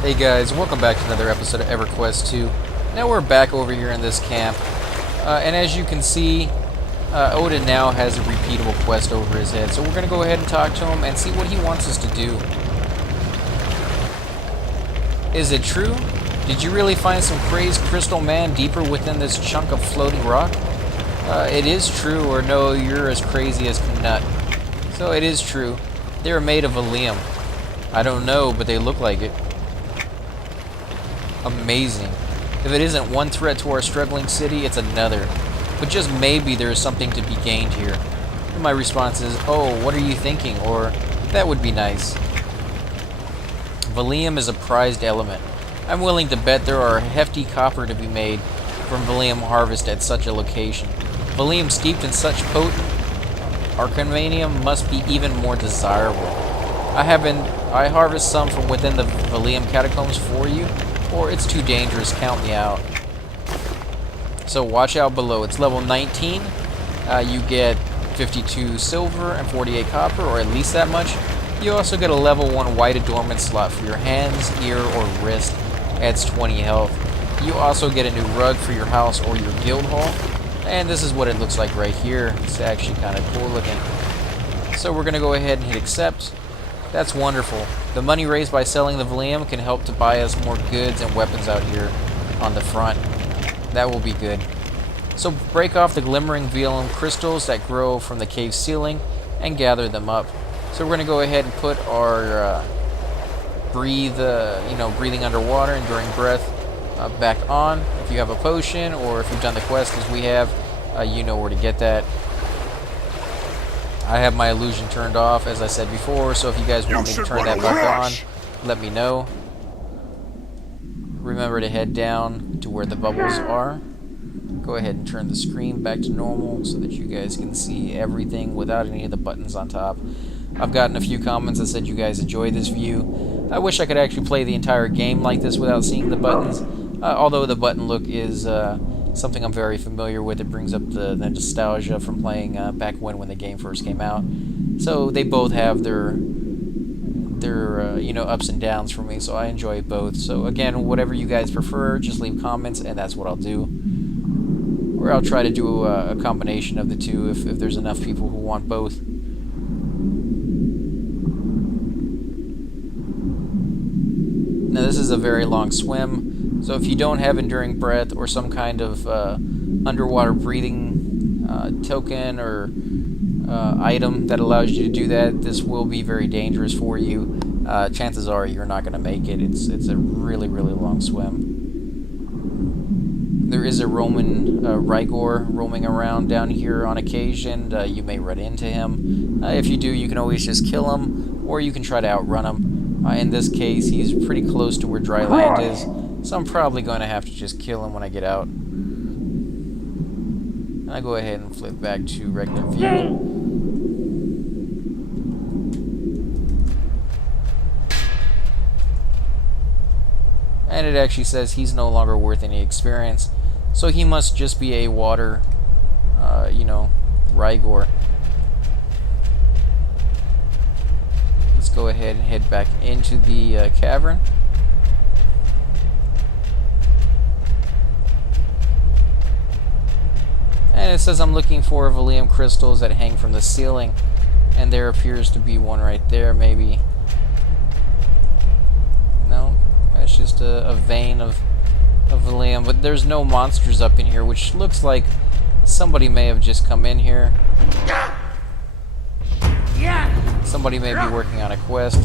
Hey guys, welcome back to another episode of EverQuest 2. Now we're back over here in this camp, and as you can see, Odin now has a repeatable quest over his head, so we're going to go ahead and talk to him and see what he wants us to do. Is it true? Did you really find some crazed crystal man deeper within this chunk of floating rock? It is true, or no, you're as crazy as nut. So it is true. They are made of Valium. I don't know, but they look like it. Amazing. If it isn't one threat to our struggling city, it's another. But just maybe there is something to be gained here. And my response is, oh, what are you thinking? Or, that would be nice. Valium is a prized element. I'm willing to bet there are hefty copper to be made from Valium harvest at such a location. Valium steeped in such potent arcanimanium must be even more desirable. I harvest some from within the Valium catacombs for you, or it's too dangerous, count me out. So watch out below. It's level 19. You get 52 silver and 48 copper, or at least that much. You also get a level 1 white adornment slot for your hands, ear, or wrist. Adds 20 health. You also get a new rug for your house or your guild hall. And this is what it looks like right here. It's actually kind of cool looking. So we're going to go ahead and hit accept. That's wonderful. The money raised by selling the Valium can help to buy us more goods and weapons out here on the front. That will be good. So break off the glimmering Valium crystals that grow from the cave ceiling and gather them up. So we're going to go ahead and put our breathing underwater, enduring breath back on. If you have a potion, or if you've done the quest as we have, you know where to get that. I have my illusion turned off, as I said before, so if you guys want me to turn that back on, let me know. Remember to head down to where the bubbles are. Go ahead and turn the screen back to normal so that you guys can see everything without any of the buttons on top. I've gotten a few comments that said you guys enjoy this view. I wish I could actually play the entire game like this without seeing the buttons. Although the button look is something I'm very familiar with. It brings up the nostalgia from playing back when the game first came out. So they both have their ups and downs for me, so I enjoy both. So again, whatever you guys prefer, just leave comments and that's what I'll do. Or I'll try to do a combination of the two if there's enough people who want both. Now this is a very long swim, so if you don't have enduring breath or some kind of underwater breathing token or item that allows you to do that, this will be very dangerous for you. Chances are you're not going to make it. It's a really, really long swim. There is a Roman Rigor roaming around down here on occasion. You may run into him. If you do, you can always just kill him, or you can try to outrun him. In this case, he's pretty close to where dry land is, so I'm probably going to have to just kill him when I get out. And I go ahead and flip back to regular view. And it actually says he's no longer worth any experience, so he must just be a water, Rigor. Let's go ahead and head back into the cavern. And it says I'm looking for Valium crystals that hang from the ceiling, and there appears to be one right there, maybe. No, that's just a vein of Valium, but there's no monsters up in here, which looks like somebody may have just come in here. Somebody may be working on a quest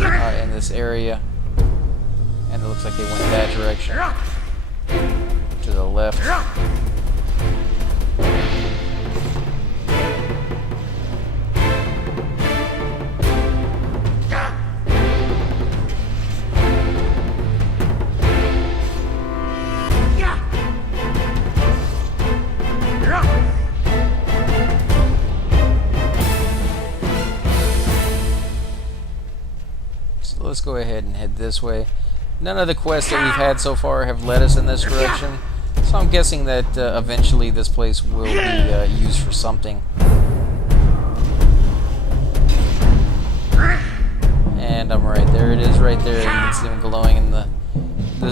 in this area, and it looks like they went that direction, to the left. Let's go ahead and head this way. None of the quests that we've had so far have led us in this direction, so I'm guessing that eventually this place will be used for something. And I'm right there. It is right there. You can see them glowing in the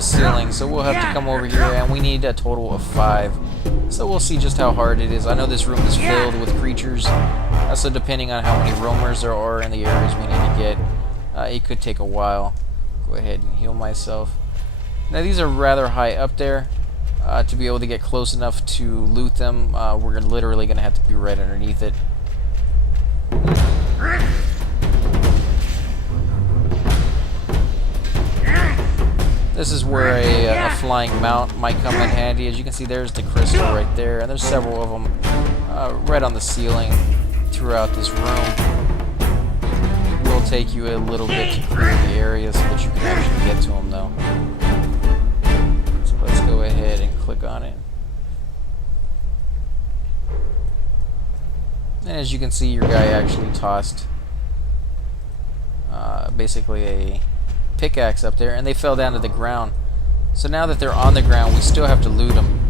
ceiling. So we'll have to come over here, and we need a total of 5. So we'll see just how hard it is. I know this room is filled with creatures, so depending on how many roamers there are in the areas we need to get, it could take a while. Go ahead and heal myself. Now these are rather high up there. To be able to get close enough to loot them, we're literally going to have to be right underneath it. This is where a flying mount might come in handy. As you can see, there's the crystal right there, and there's several of them right on the ceiling throughout this room. It will take you a little bit to clear the area so that you can actually get to them, though. So let's go ahead and click on it. And as you can see, your guy actually tossed basically a pickaxe up there, and they fell down to the ground. So now that they're on the ground, we still have to loot them.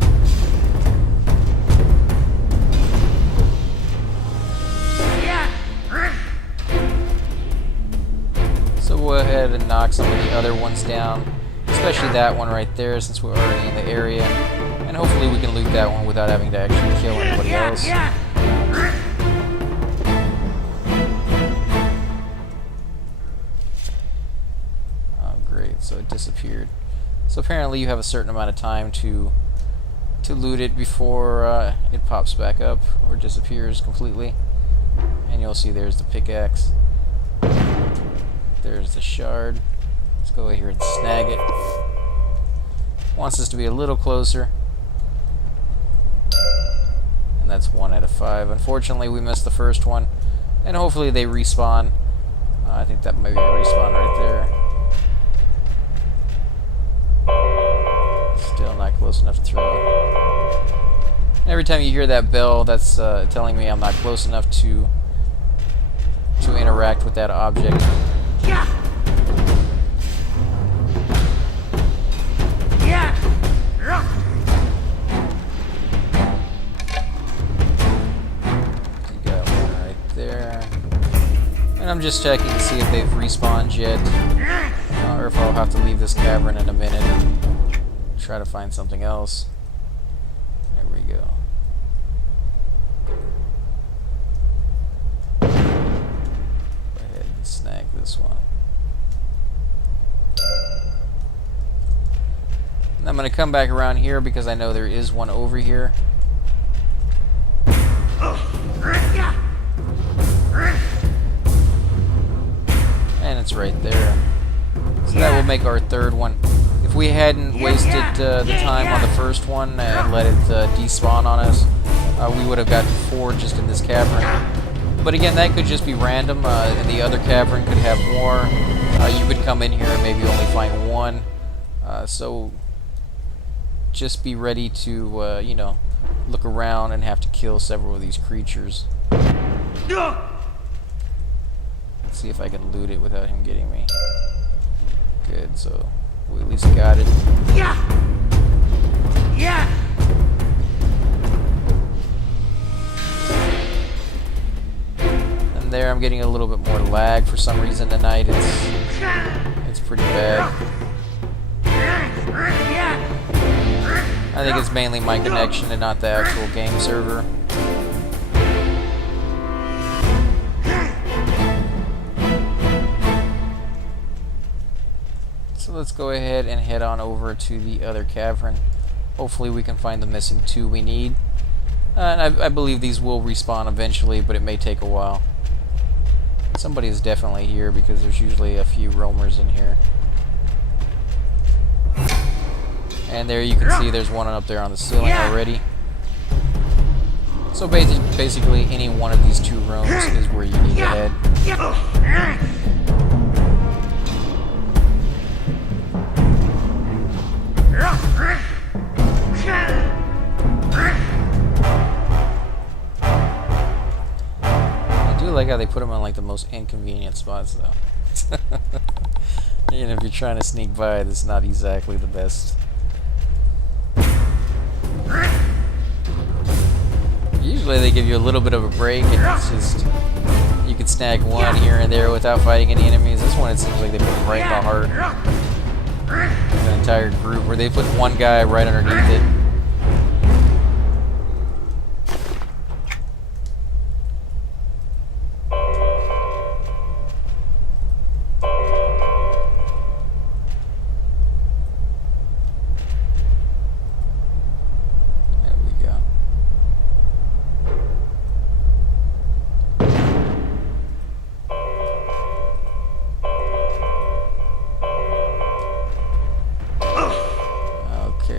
So we'll go ahead and knock some of the other ones down, especially that one right there, since we're already in the area, and hopefully we can loot that one without having to actually kill anybody else. So it disappeared. So apparently you have a certain amount of time to loot it before it pops back up or disappears completely. And you'll see there's the pickaxe. There's the shard. Let's go over here and snag it. Wants us to be a little closer. And that's 1 out of 5. Unfortunately, we missed the first one. And hopefully they respawn. I think that might be a respawn right there. Still not close enough to throw it. Every time you hear that bell, that's telling me I'm not close enough to interact with that object. Yeah. Yeah. You got one right there. And I'm just checking to see if they've respawned yet, or if I'll have to leave this cavern in a minute and try to find something else. There we go. Go ahead and snag this one. And I'm going to come back around here because I know there is one over here. And it's right there. So that will make our third one. If we hadn't wasted the time on the first one and let it despawn on us, we would have gotten 4 just in this cavern. But again, that could just be random, and the other cavern could have more. You could come in here and maybe only find 1. So just be ready to, you know, look around and have to kill several of these creatures. Let's see if I can loot it without him getting me. Good, so we at least got it. Yeah. Yeah. And there I'm getting a little bit more lag for some reason tonight. It's pretty bad. I think it's mainly my connection and not the actual game server. So let's go ahead and head on over to the other cavern. Hopefully we can find the missing 2 we need. And I believe these will respawn eventually, but it may take a while. Somebody is definitely here because there's usually a few roamers in here. And there you can see there's one up there on the ceiling already. So basically any one of these 2 rooms is where you need to head. I do like how they put them in like the most inconvenient spots though. You know, if you're trying to sneak by, that's not exactly the best. Usually they give you a little bit of a break and it's just, you could snag one here and there without fighting any enemies. This one, it seems like they put him right in the heart of an entire group, where they put one guy right underneath it.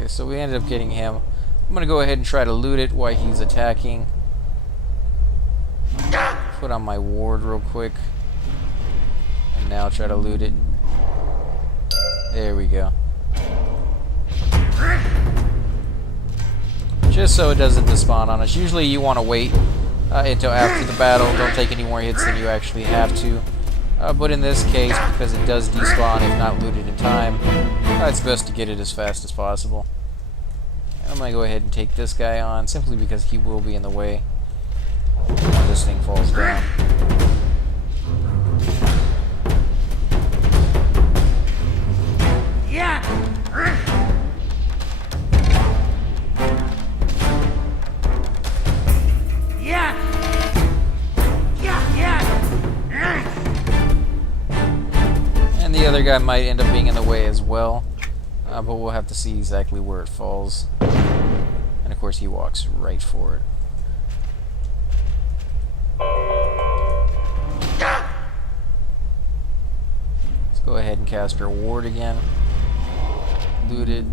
So we ended up getting him. I'm gonna go ahead and try to loot it while he's attacking. Put on my ward real quick. And now try to loot it. There we go. Just so it doesn't despawn on us. Usually you want to wait until after the battle. Don't take any more hits than you actually have to. But in this case, because it does despawn if not looted in time, it's best to get it as fast as possible. I'm going to go ahead and take this guy on, simply because he will be in the way when this thing falls down. Yeah. Yeah. Yeah. And the other guy might end up being in the way as well. But we'll have to see exactly where it falls. And of course he walks right for it. Let's go ahead and cast our ward again. Loot it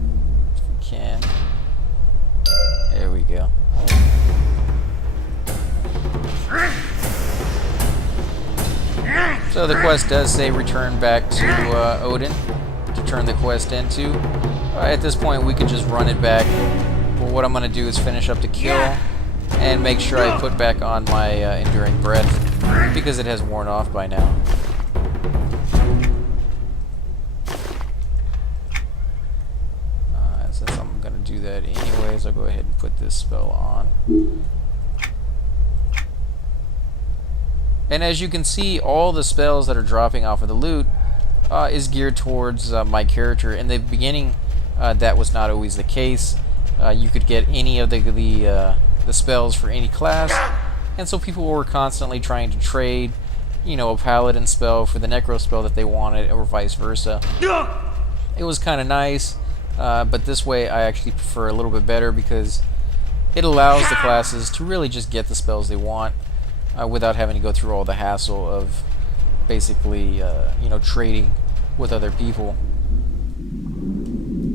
if we can. There we go. So the quest does say return back to Odin to turn the quest into. At this point we could just run it back. But what I'm going to do is finish up the kill and make sure I put back on my Enduring Breath, because it has worn off by now. Since I'm going to do that anyways, I'll go ahead and put this spell on. And as you can see, all the spells that are dropping off of the loot is geared towards my character. In the beginning, that was not always the case. You could get any of the spells for any class, and so people were constantly trying to trade, you know, a paladin spell for the necro spell that they wanted, or vice versa. It was kind of nice, but this way I actually prefer a little bit better, because it allows the classes to really just get the spells they want without having to go through all the hassle of basically, you know, trading with other people.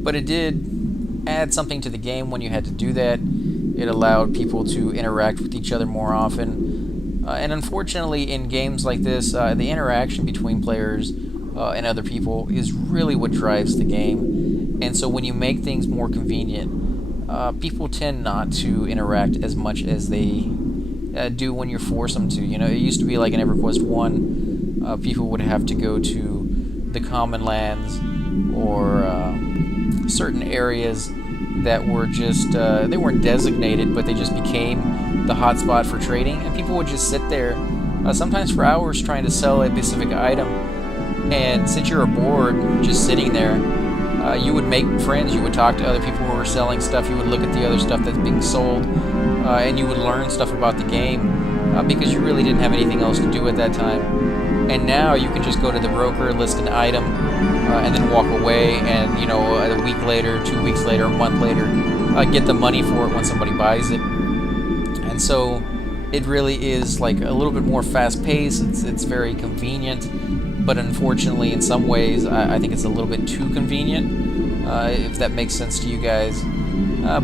But it did add something to the game when you had to do that. It allowed people to interact with each other more often. And unfortunately, in games like this, the interaction between players and other people is really what drives the game. And so when you make things more convenient, people tend not to interact as much as they do when you force them to. You know, it used to be like in EverQuest 1, people would have to go to the common lands or certain areas that were just, they weren't designated, but they just became the hotspot for trading, and people would just sit there, sometimes for hours, trying to sell a specific item. And since you're bored just sitting there, you would make friends, you would talk to other people who were selling stuff, you would look at the other stuff that's being sold, and you would learn stuff about the game, because you really didn't have anything else to do at that time. And now you can just go to the broker, list an item, and then walk away, and, you know, a week later, 2 weeks later, a month later, get the money for it when somebody buys it. And so it really is like a little bit more fast-paced. It's very convenient, but unfortunately, in some ways, I think it's a little bit too convenient, if that makes sense to you guys.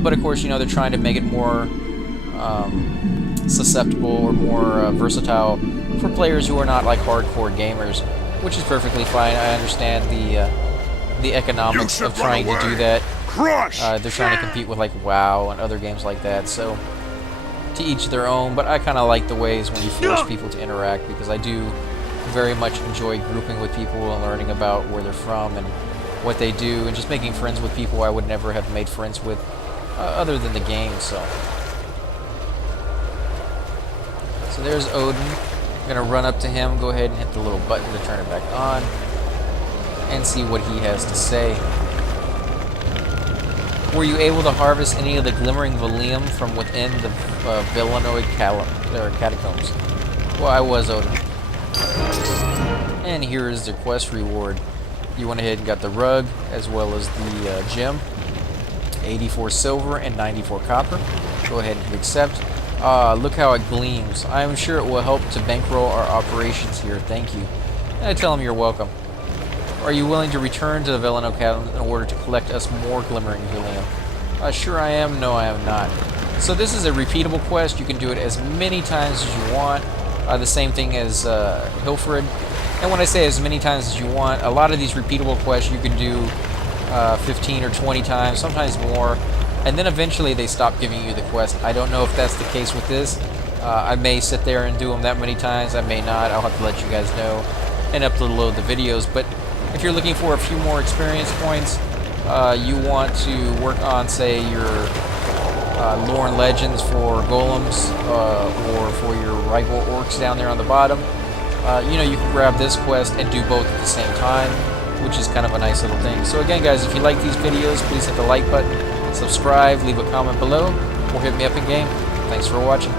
But of course, you know, they're trying to make it more susceptible or more versatile for players who are not like hardcore gamers, which is perfectly fine. I understand the economics of trying to do that. They're trying to compete with like WoW and other games like that, so to each their own. But I kind of like the ways when you force people to interact, because I do very much enjoy grouping with people and learning about where they're from and what they do, and just making friends with people I would never have made friends with other than the game. So there's Odin. gonna run up to him, go ahead and hit the little button to turn it back on, and see what he has to say. Were you able to harvest any of the glimmering Valium from within the Villanoid catacombs? Well, I was, Odin. And here is the quest reward. You went ahead and got the rug, as well as the gem. 84 silver and 94 copper. Go ahead and hit accept. Look how it gleams. I am sure it will help to bankroll our operations here. Thank you. And I tell him you're welcome. Are you willing to return to the Villano Catacombs in order to collect us more glimmering helium? Sure I am. No, I am not. So this is a repeatable quest. You can do it as many times as you want. The same thing as Hilfred. And when I say as many times as you want, a lot of these repeatable quests you can do 15 or 20 times, sometimes more. And then eventually they stop giving you the quest. I don't know if that's the case with this. I may sit there and do them that many times. I may not. I'll have to let you guys know and upload the videos. But if you're looking for a few more experience points, you want to work on, say, your lore and legends for golems or for your rival orcs down there on the bottom. You know, you can grab this quest and do both at the same time, which is kind of a nice little thing. So again, guys, if you like these videos, please hit the like button, subscribe, leave a comment below, or hit me up in game. Thanks for watching.